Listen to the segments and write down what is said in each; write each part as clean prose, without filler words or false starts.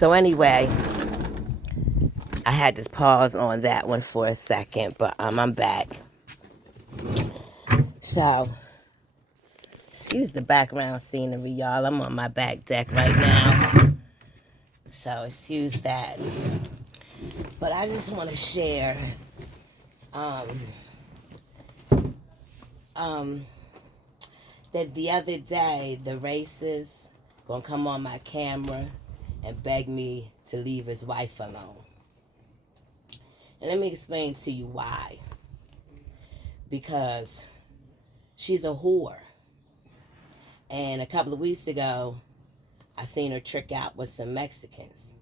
So anyway, I had to pause on that one for a second, but I'm back. So, excuse the background scenery, y'all. I'm on my back deck right now. So, excuse that. But I just want to share um, um, that the other day, the racist gonna come on my camera and beg me to leave his wife alone. And let me explain to you why. Because she's a whore. And a couple of weeks ago, I seen her trick out with some Mexicans.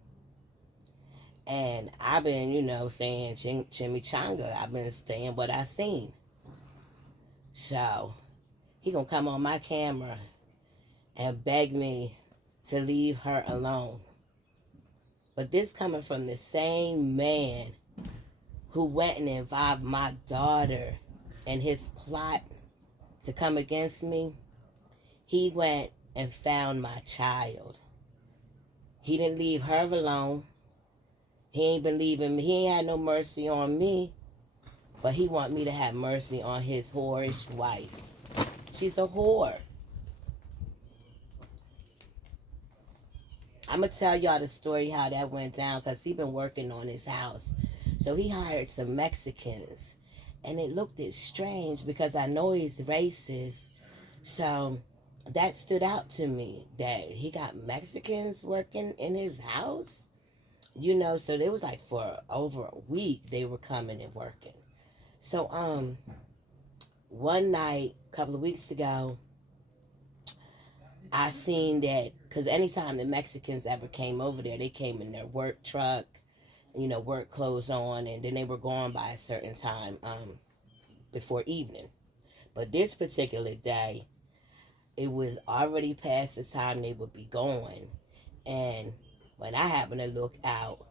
And I've been, saying chimichanga. I've been saying what I seen. So, he gonna come on my camera and beg me to leave her alone. But this coming from the same man who went and involved my daughter in his plot to come against me. He went and found my child. He didn't leave her alone. He ain't been leaving me. He ain't had no mercy on me. But he want me to have mercy on his whorish wife. She's a whore. I'm going to tell y'all the story how that went down because he been working on his house. So he hired some Mexicans. And it looked strange because I know he's racist. So that stood out to me that he got Mexicans working in his house. So it was like for over a week they were coming and working. So one night, a couple of weeks ago, I seen that because anytime the Mexicans ever came over there, they came in their work truck, work clothes on, and then they were gone by a certain time before evening. But this particular day, it was already past the time they would be going. And when I happened to look out,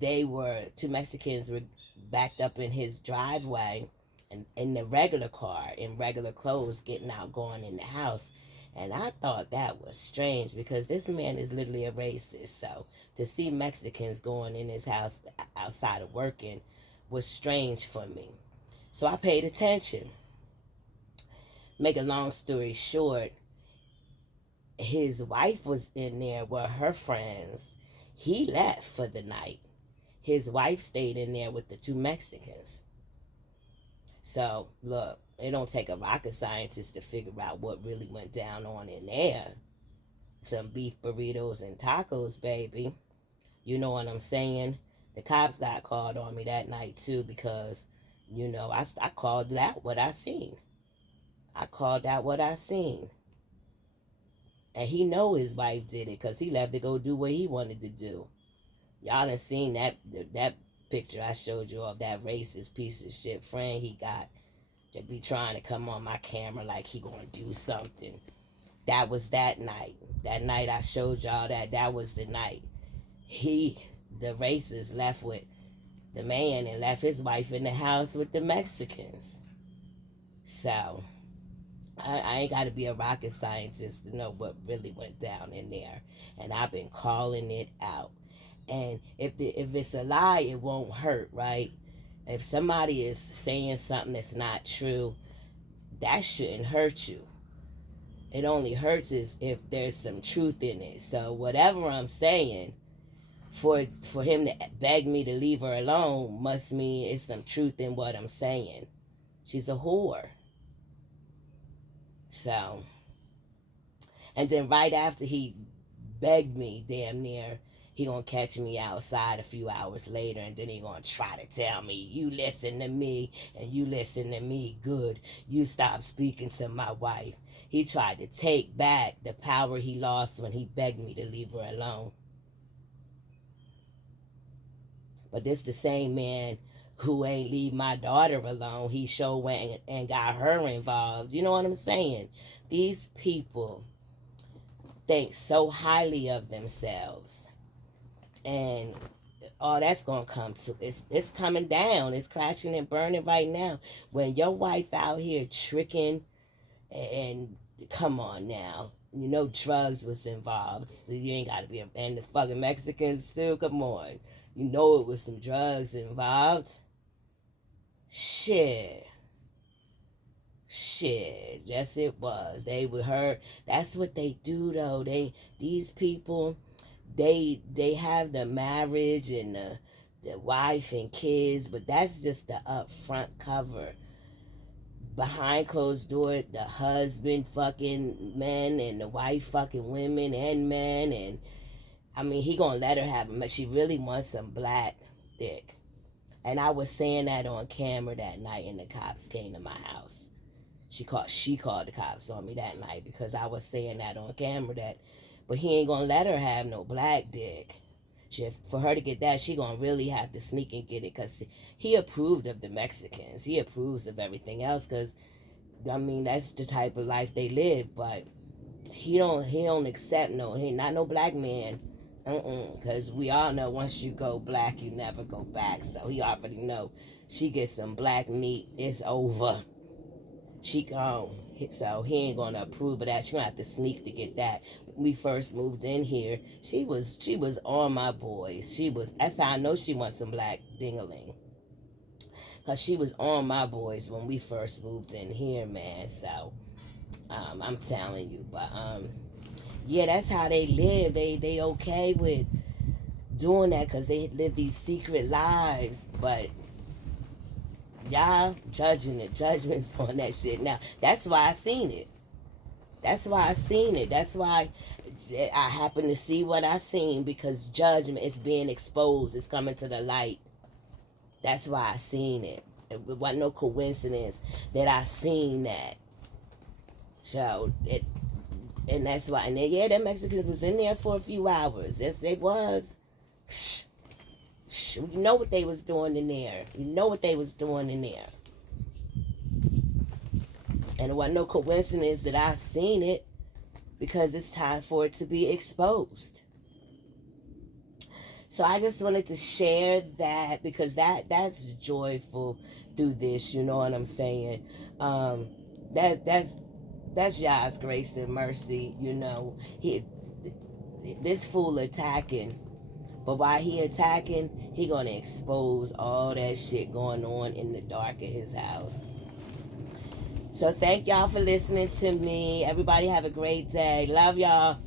two Mexicans were backed up in his driveway and in the regular car, in regular clothes, getting out, going in the house. And I thought that was strange because this man is literally a racist. So to see Mexicans going in his house outside of working was strange for me. So I paid attention. Make a long story short, his wife was in there with her friends. He left for the night. His wife stayed in there with the two Mexicans. So, look, it don't take a rocket scientist to figure out what really went down on in there. Some beef burritos and tacos, baby. You know what I'm saying? The cops got called on me that night, too, because, I called out what I seen. I called out what I seen. And he know his wife did it because he left to go do what he wanted to do. Y'all done seen that picture I showed you of that racist piece of shit friend he got that be trying to come on my camera like he gonna do something. That was that night. That night I showed y'all that was the night. The racist, left with the man and left his wife in the house with the Mexicans. So I ain't got to be a rocket scientist to know what really went down in there. And I've been calling it out. And if it's a lie, it won't hurt, right? If somebody is saying something that's not true, that shouldn't hurt you. It only hurts is if there's some truth in it. So whatever I'm saying, for him to beg me to leave her alone must mean it's some truth in what I'm saying. She's a whore. So, and then right after he begged me damn near, he gonna catch me outside a few hours later, and then he gonna try to tell me, you listen to me and you listen to me good, you stop speaking to my wife. He tried to take back the power he lost when he begged me to leave her alone. But this the same man who ain't leave my daughter alone. He sure went and got her involved. You know what I'm saying? These people think so highly of themselves. And all that's gonna come to it's coming down. It's crashing and burning right now. When your wife out here tricking and come on now. You know drugs was involved. You ain't gotta be and the fucking Mexicans too. Come on. You know it was some drugs involved. Shit. Shit. Yes it was. They were hurt. That's what they do though. These people, they have the marriage and the wife and kids, but that's just the upfront cover. Behind closed door, the husband fucking men and the wife fucking women and men, and I mean he gonna let her have him, but she really wants some black dick. And I was saying that on camera that night, and the cops came to my house. She called the cops on me that night because I was saying that on camera that, but he ain't gonna let her have no black dick. For her to get that, she gonna really have to sneak and get it because he approved of the Mexicans. He approves of everything else because, I mean, that's the type of life they live. But he don't accept he not no black man. Because we all know once you go black, you never go back. So he already know she gets some black meat, it's over. She gone. So he ain't gonna approve of that. She gonna have to sneak to get that. When we first moved in here, she was on my boys. That's how I know she wants some black dingaling. Cause she was on my boys when we first moved in here, man. So I'm telling you. But yeah, that's how they live. They okay with doing that because they live these secret lives. But y'all judging it, judgments on that shit. Now that's why I seen it. That's why I seen it. That's why I happened to see what I seen because judgment is being exposed. It's coming to the light. That's why I seen it. It wasn't no coincidence that I seen that. So and that's why. And then, yeah, the Mexicans was in there for a few hours. Yes, they was. You know what they was doing in there. You know what they was doing in there. And it wasn't no coincidence that I seen it because it's time for it to be exposed. So I just wanted to share that because that's joyful through this, you know what I'm saying? That's Yah's grace and mercy, you know. This fool attacking. But while he attacking, he gonna expose all that shit going on in the dark of his house. So thank y'all for listening to me. Everybody have a great day. Love y'all.